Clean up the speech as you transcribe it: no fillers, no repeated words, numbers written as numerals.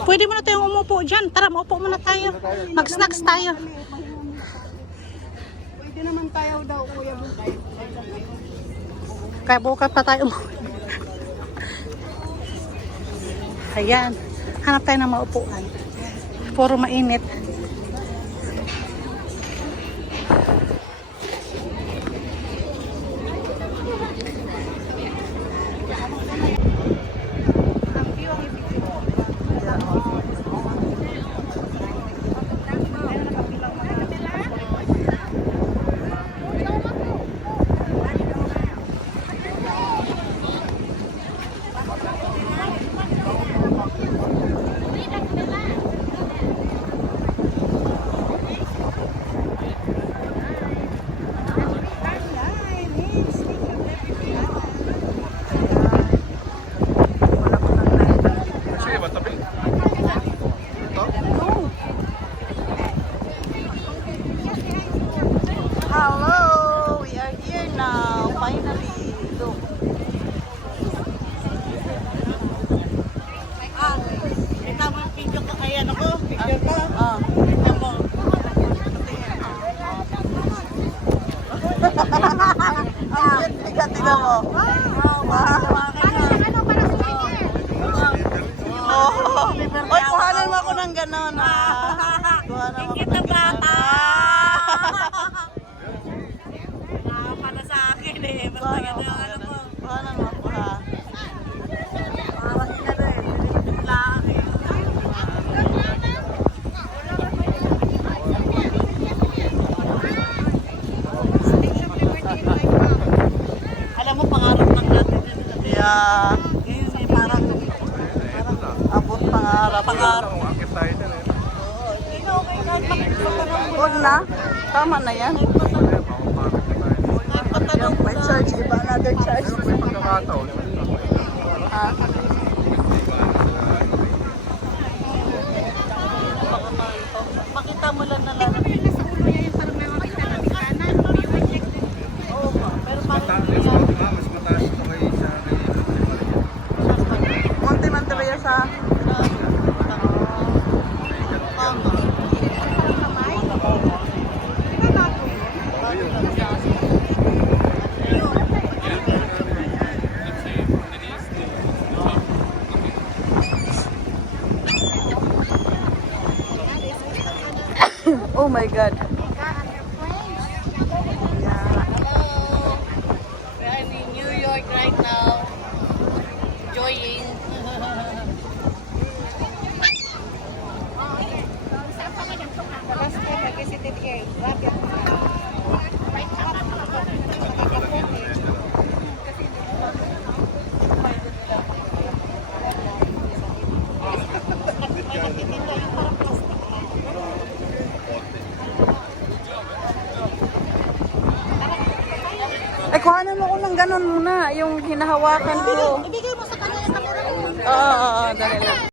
Pwede mo na tayong umupo dyan. Tara, maupo muna tayo. Mag-snacks tayo. Pwede naman tayo daw, Kuya Bukay. Kaya bukas pa tayo. Ayan. Hanap tayo ng maupuan. Puro mainit. Hello, we are here now. Finally, look. Kita mo yung video ko kaya ako. Video ko. Kita mo. Tingnan mo. Oy, kuhanan mo ako ng gano'n. Kuhanan mo ako ng gano'n. Para sa akin eh. Mas maganda yung ano ko. Kuhanan mo ako ha. Parang ano eh. Lang eh. Alam mo, pangarap lang natin yun. Yeah. Ngayon eh, parang Abot pangarap. pangarap. Huwag na. Tama na yan. May charge. Iba another charge. Ha? Makita mo lang na lang. Monte-monte ba yan sa... Oh my God. We're in New York right now. Enjoying. Ay, kuhanan mo ko ng ganun muna. Yung hinahawakan ko. Ibigay mo sa kanya yung camera. Oo, dali lang.